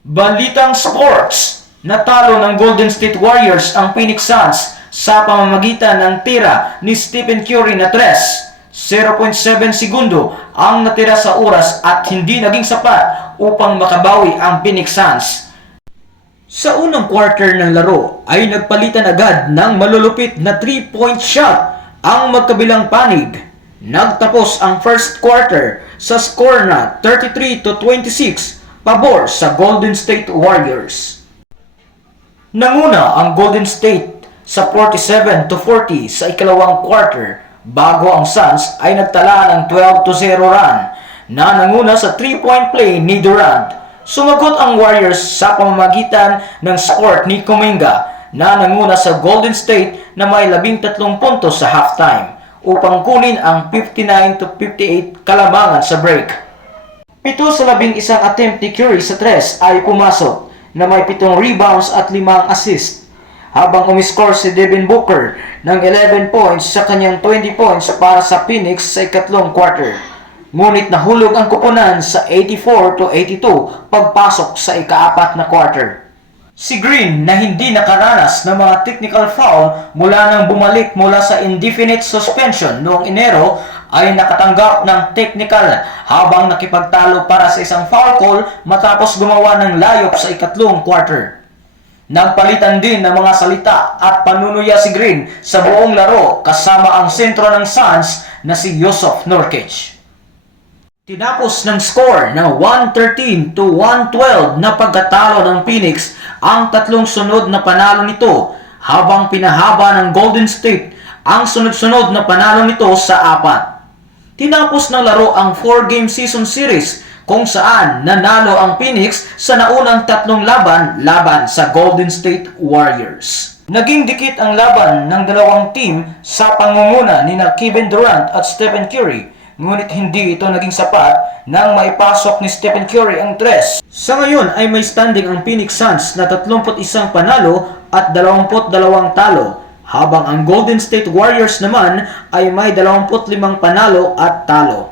Balitang sports, natalo ng Golden State Warriors ang Phoenix Suns sa pamamagitan ng tira ni Stephen Curry na 0.7 segundo ang natira sa oras at hindi naging sapat upang makabawi ang Phoenix Suns. Sa unang quarter ng laro ay nagpalitan agad ng malulupit na 3-point shot ang magkabilang panig. Nagtapos ang first quarter sa score na 33-26 pabor sa Golden State Warriors. Nanguna ang Golden State sa 47-40 sa ikalawang quarter bago ang Suns ay nagtala ng 12-0 run na nanguna sa 3-point play ni Durant. Sumagot ang Warriors sa pamamagitan ng score ni Kuminga na nanguna sa Golden State na may 13 puntos sa halftime upang kunin ang 59-58 kalamangan sa break. 7 sa 11 attempt ni Curry sa 3 ay pumasok na may 7 rebounds at 5 assists, habang umiscore si Devin Booker ng 11 points sa kanyang 20 points para sa Phoenix sa ikatlong quarter. Ngunit nahulog ang kupunan sa 84-82 pagpasok sa ikaapat na quarter. Si Green na hindi nakaranas ng mga technical foul mula nang bumalik mula sa indefinite suspension noong Enero ay nakatanggap ng technical habang nakipagtalo para sa isang foul call matapos gumawa ng layup sa ikatlong quarter. Nagpalitan din ng mga salita at panunuya si Green sa buong laro kasama ang sentro ng Suns na si Jusuf Nurkic. Tinapos ng score na 113-112 na pagkatalo ng Phoenix ang tatlong sunod na panalo nito habang pinahaba ng Golden State ang sunod-sunod na panalo nito sa 4. Tinapos ng laro ang 4-game season series kung saan nanalo ang Phoenix sa naunang 3 laban sa Golden State Warriors. Naging dikit ang laban ng dalawang team sa pangunguna ni Kevin Durant at Stephen Curry. Ngunit hindi ito naging sapat nang maipasok ni Stephen Curry ang 3. Sa ngayon ay may standing ang Phoenix Suns na 31 panalo at 22 talo, habang ang Golden State Warriors naman ay may 25 panalo at talo.